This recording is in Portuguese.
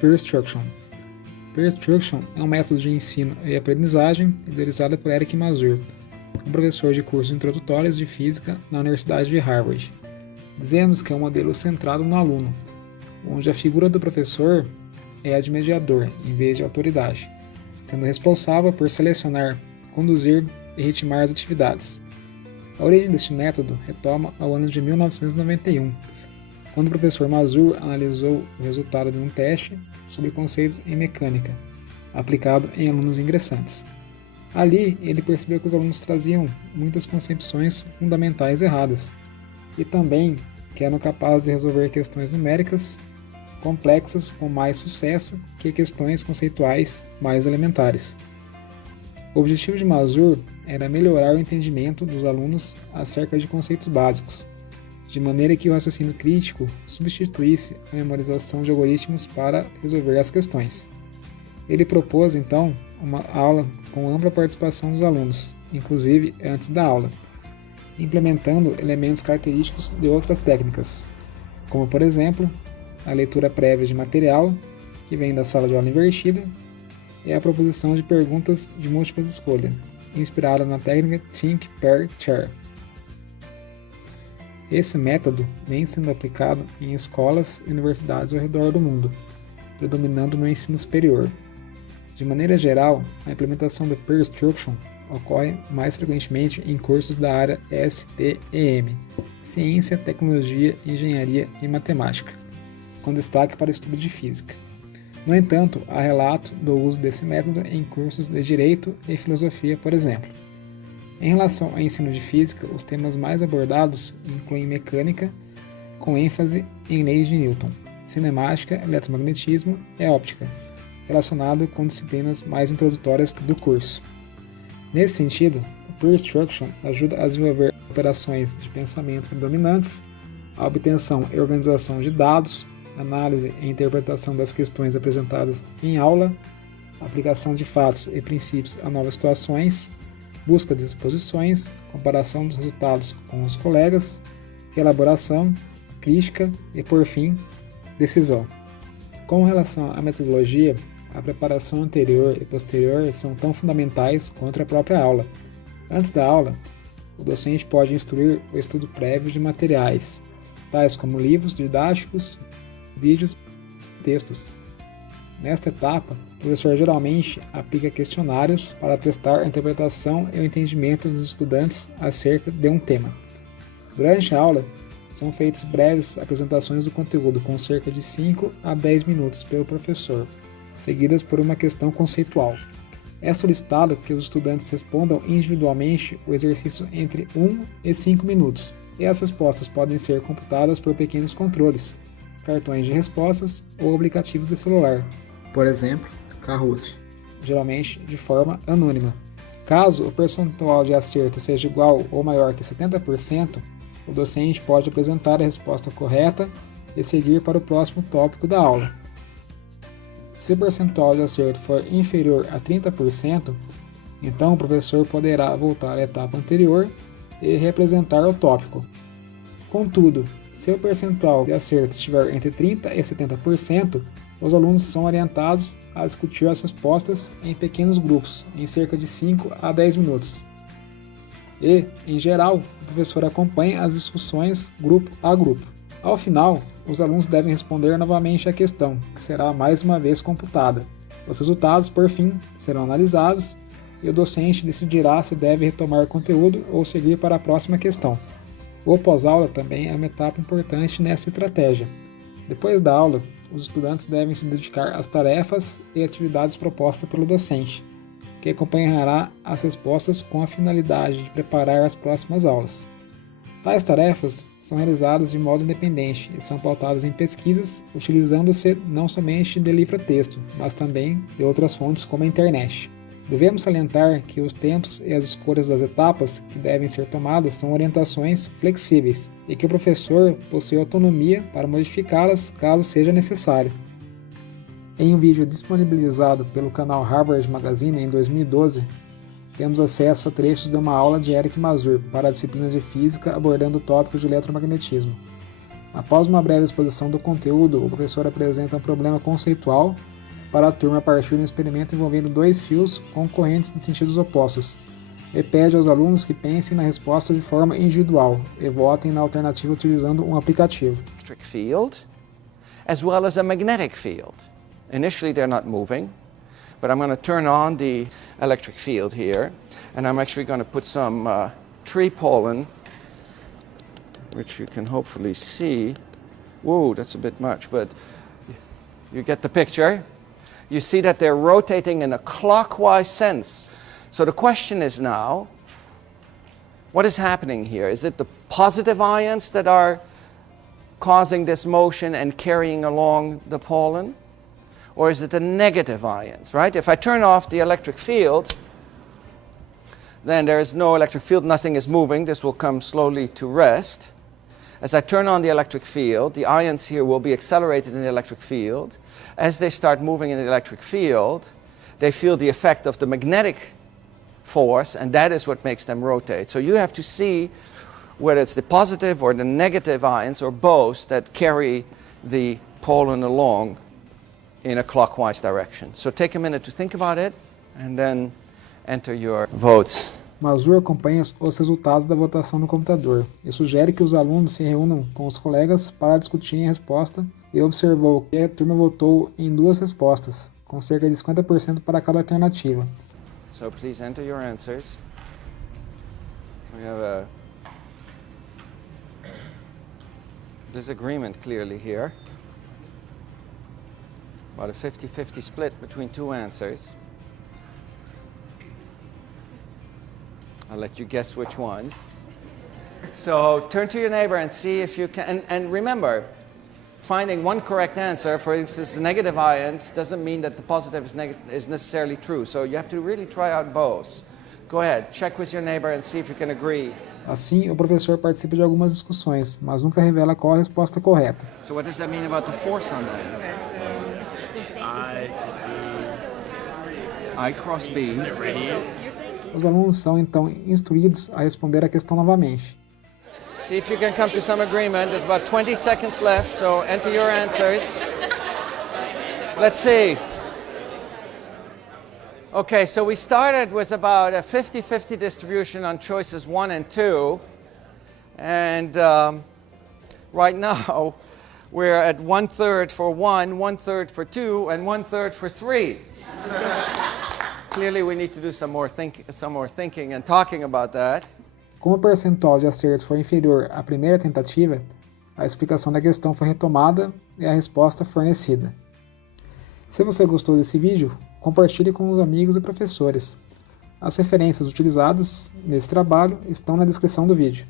Peer Instruction. Peer Instruction é um método de ensino e aprendizagem idealizado por Eric Mazur, um professor de cursos introdutórios de física na Universidade de Harvard. Dizemos que é um modelo centrado no aluno, onde a figura do professor é a de mediador, em vez de autoridade, sendo responsável por selecionar, conduzir e ritmar as atividades. A origem deste método retoma ao ano de 1991, quando o professor Mazur analisou o resultado de um teste sobre conceitos em mecânica, aplicado em alunos ingressantes. Ali, ele percebeu que os alunos traziam muitas concepções fundamentais erradas, e também que eram capazes de resolver questões numéricas complexas com mais sucesso que questões conceituais mais elementares. O objetivo de Mazur era melhorar o entendimento dos alunos acerca de conceitos básicos, de maneira que o raciocínio crítico substituísse a memorização de algoritmos para resolver as questões. Ele propôs, então, uma aula com ampla participação dos alunos, inclusive antes da aula, implementando elementos característicos de outras técnicas, como, por exemplo, a leitura prévia de material, que vem da sala de aula invertida, e a proposição de perguntas de múltiplas escolhas, inspirada na técnica Think, Pair, Share. Esse método vem sendo aplicado em escolas e universidades ao redor do mundo, predominando no ensino superior. De maneira geral, a implementação do Peer Instruction ocorre mais frequentemente em cursos da área STEM, Ciência, Tecnologia, Engenharia e Matemática, com destaque para o estudo de Física. No entanto, há relato do uso desse método em cursos de Direito e Filosofia, por exemplo. Em relação ao ensino de Física, os temas mais abordados incluem mecânica, com ênfase em leis de Newton, cinemática, eletromagnetismo e óptica, relacionado com disciplinas mais introdutórias do curso. Nesse sentido, o Peer Instruction ajuda a desenvolver operações de pensamento predominantes, a obtenção e organização de dados, análise e interpretação das questões apresentadas em aula, aplicação de fatos e princípios a novas situações, busca de exposições, comparação dos resultados com os colegas, elaboração, crítica e, por fim, decisão. Com relação à metodologia, a preparação anterior e posterior são tão fundamentais quanto a própria aula. Antes da aula, o docente pode instruir o estudo prévio de materiais, tais como livros didáticos, vídeos e textos. Nesta etapa, o professor geralmente aplica questionários para testar a interpretação e o entendimento dos estudantes acerca de um tema. Durante a aula, são feitas breves apresentações do conteúdo com cerca de 5 a 10 minutos pelo professor, seguidas por uma questão conceitual. É solicitado que os estudantes respondam individualmente o exercício entre 1 e 5 minutos, e as respostas podem ser computadas por pequenos controles, cartões de respostas ou aplicativos de celular, por exemplo, Kahoot, geralmente de forma anônima. Caso o percentual de acerto seja igual ou maior que 70%, o docente pode apresentar a resposta correta e seguir para o próximo tópico da aula. Se o percentual de acerto for inferior a 30%, então o professor poderá voltar à etapa anterior e representar o tópico. Contudo, se o percentual de acerto estiver entre 30% e 70%, os alunos são orientados a discutir as respostas em pequenos grupos, em cerca de 5 a 10 minutos. E, em geral, o professor acompanha as discussões grupo a grupo. Ao final, os alunos devem responder novamente à questão, que será mais uma vez computada. Os resultados, por fim, serão analisados e o docente decidirá se deve retomar o conteúdo ou seguir para a próxima questão. O pós-aula também é uma etapa importante nessa estratégia. Depois da aula, os estudantes devem se dedicar às tarefas e atividades propostas pelo docente, que acompanhará as respostas com a finalidade de preparar as próximas aulas. Tais tarefas são realizadas de modo independente e são pautadas em pesquisas, utilizando-se não somente de livro-texto, mas também de outras fontes como a internet. Devemos salientar que os tempos e as escolhas das etapas que devem ser tomadas são orientações flexíveis e que o professor possui autonomia para modificá-las caso seja necessário. Em um vídeo disponibilizado pelo canal Harvard Magazine em 2012, temos acesso a trechos de uma aula de Eric Mazur para a disciplina de Física abordando o tópico de eletromagnetismo. Após uma breve exposição do conteúdo, o professor apresenta um problema conceitual para a turma a partir de um experimento envolvendo dois fios concorrentes em sentidos opostos, e pede aos alunos que pensem na resposta de forma individual e votem na alternativa utilizando um aplicativo. Electric field, as well as a magnetic field. Initially they're not moving, but I'm going to turn on the electric field here, and I'm actually going to put some tree pollen, which you can hopefully see. Whoa, that's a bit much, but you get the picture. You see that they're rotating in a clockwise sense. So the question is now, what is happening here? Is it the positive ions that are causing this motion and carrying along the pollen? Or is it the negative ions, right? If I turn off the electric field, then there is no electric field, nothing is moving. This will come slowly to rest. As I turn on the electric field, the ions here will be accelerated in the electric field. As they start moving in the electric field, they feel the effect of the magnetic force, and that is what makes them rotate. So you have to see whether it's the positive or the negative ions or both that carry the pollen along in a clockwise direction. So take a minute to think about it and then enter your votes. Mazur acompanha os resultados da votação no computador e sugere que os alunos se reúnam com os colegas para discutirem a resposta e observou que a turma votou em duas respostas, com cerca de 50% para cada alternativa. So please enter your answers. We have a disagreement clearly here. About a 50-50 split between two answers. I'll let you guess which ones. So turn to your neighbor and see if you can, and remember, finding one correct answer, for instance, the negative ions, doesn't mean that the positive is necessarily true. So you have to really try out both. Go ahead, check with your neighbor and see if you can agree. Assim, o professor participa de algumas discussões, mas nunca revela qual a resposta correta. So what does that mean about the force on that? It's the same. I cross B. Os alunos são então instruídos a responder a questão novamente. See if you can come to some agreement. There's about 20 seconds left, so enter your answers. Let's see. Okay, so we started with about a 50-50 distribution on choices 1 and 2. And right now, we're at 1/3 for 1, 1/3 for 2, and 1/3 for 3. Clearly, we need to do some more thinking and talking about that. Como o percentual de acertos foi inferior à primeira tentativa, a explicação da questão foi retomada e a resposta fornecida. Se você gostou desse vídeo, compartilhe com os amigos e professores. As referências utilizadas nesse trabalho estão na descrição do vídeo.